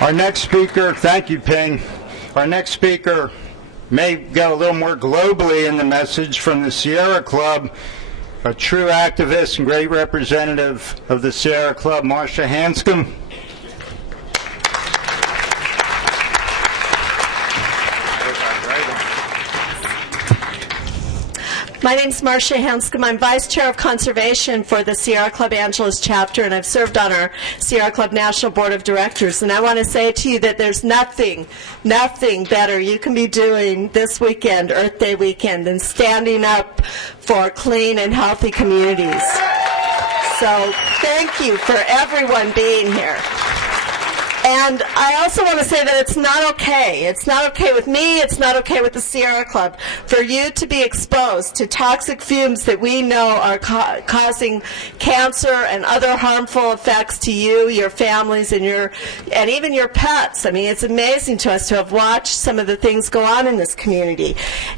Our next speaker, thank you, Ping. Our next speaker may go a little more globally in the message from the Sierra Club, a true activist and great representative of the Sierra Club, Marcia Hanscom. My name is Marcia Hanscom. I'm Vice Chair of Conservation for the Sierra Club Angeles chapter, and I've served on our Sierra Club National Board of Directors. And I want to say to you that there's nothing better you can be doing this weekend, Earth Day weekend, than standing up for clean and healthy communities. So thank you for everyone being here. And I also want to say that it's not okay. It's not okay with me. It's not okay with the Sierra Club for you to be exposed to toxic fumes that we know are causing cancer and other harmful effects to you, your families, and even your pets. I mean, it's amazing to us to have watched some of the things go on in this community.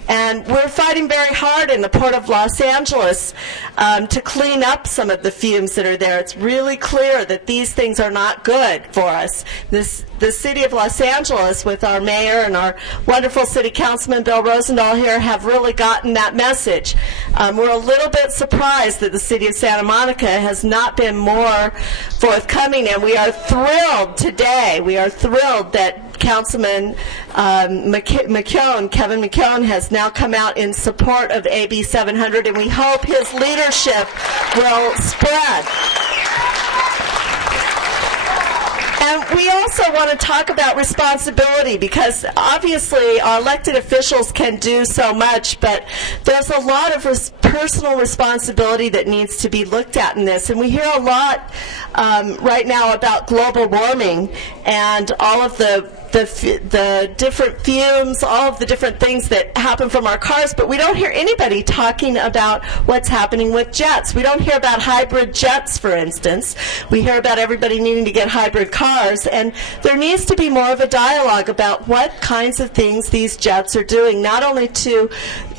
And we're fighting very hard in the Port of Los Angeles to clean up some of the fumes that are there. It's really clear that these things are not good for us. The city of Los Angeles, with our mayor and our wonderful city councilman Bill Rosendahl here, have really gotten that message. We're a little bit surprised that the city of Santa Monica has not been more forthcoming, and we are thrilled today. We are thrilled that Councilman Kevin McKeown has now come out in support of AB 700, and we hope his leadership will spread. And we also want to talk about responsibility, because obviously our elected officials can do so much, but there's a lot of personal responsibility that needs to be looked at in this. And we hear a lot right now about global warming and all of the different fumes, all of the different things that happen from our cars, but we don't hear anybody talking about what's happening with jets. We don't hear about hybrid jets, for instance. We hear about everybody needing to get hybrid cars, and there needs to be more of a dialogue about what kinds of things these jets are doing, not only to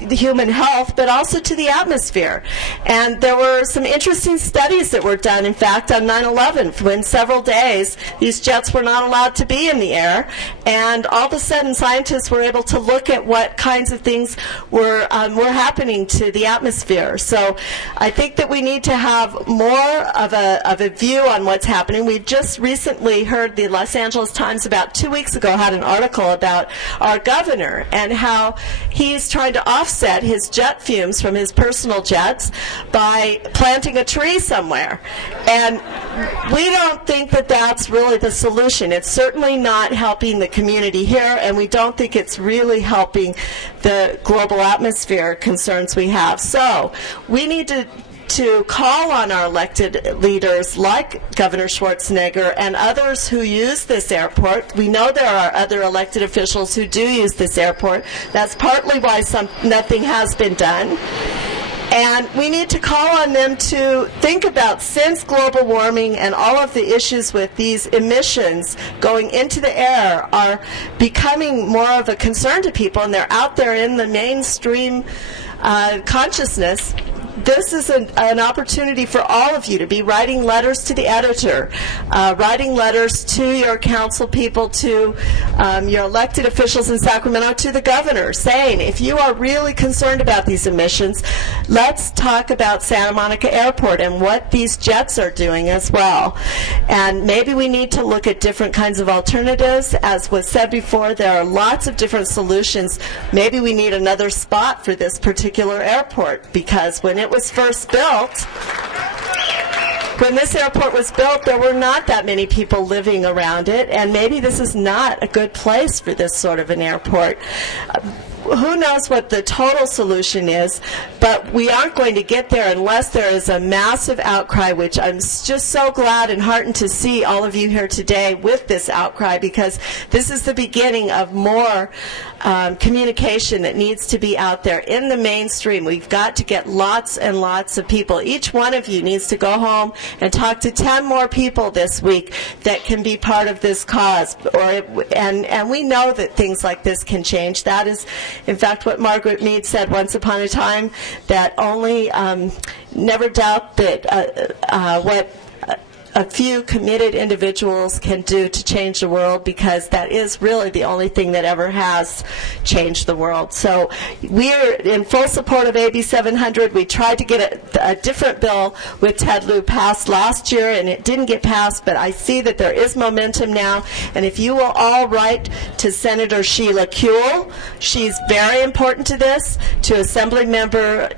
the human health, but also to the atmosphere. And there were some interesting studies that were done, in fact, on 9/11, when several days these jets were not allowed to be in the air. And all of a sudden, scientists were able to look at what kinds of things were happening to the atmosphere. So I think that we need to have more of a view on what's happening. We just recently heard the Los Angeles Times about 2 weeks ago had an article about our governor and how he's trying to offset his jet fumes from his personal jets by planting a tree somewhere. And we don't think that that's really the solution. It's certainly not helping the community here, and we don't think it's really helping the global atmosphere concerns we have. So we need to call on our elected leaders like Governor Schwarzenegger and others who use this airport. We know there are other elected officials who do use this airport. That's partly why nothing has been done. And we need to call on them to think about, since global warming and all of the issues with these emissions going into the air are becoming more of a concern to people, and they're out there in the mainstream consciousness. This is an opportunity for all of you to be writing letters to the editor, writing letters to your council people, to your elected officials in Sacramento, to the governor, saying, if you are really concerned about these emissions, let's talk about Santa Monica Airport and what these jets are doing as well. And maybe we need to look at different kinds of alternatives. As was said before, there are lots of different solutions. Maybe we need another spot for this particular airport, because when it was first built, when this airport was built, there were not that many people living around it, and maybe this is not a good place for this sort of an airport. Who knows what the total solution is, but we aren't going to get there unless there is a massive outcry, which I'm just so glad and heartened to see all of you here today with this outcry, because this is the beginning of more communication that needs to be out there in the mainstream. We've got to get lots and lots of people. Each one of you needs to go home and talk to 10 more people this week that can be part of this cause. And we know that things like this can change. That is, in fact, what Margaret Mead said once upon a time, that only never doubt that a few committed individuals can do to change the world, because that is really the only thing that ever has changed the world. So we're in full support of AB 700. We tried to get a different bill with Ted Lieu passed last year, and it didn't get passed, but I see that there is momentum now. And if you will all write to Senator Sheila Kuehl, she's very important to this, to Assembly Member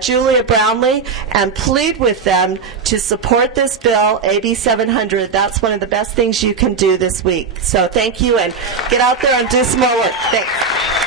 Julia Brownlee, and plead with them to support this bill, AB 700. That's one of the best things you can do this week. So thank you, and get out there and do some more work. Thanks.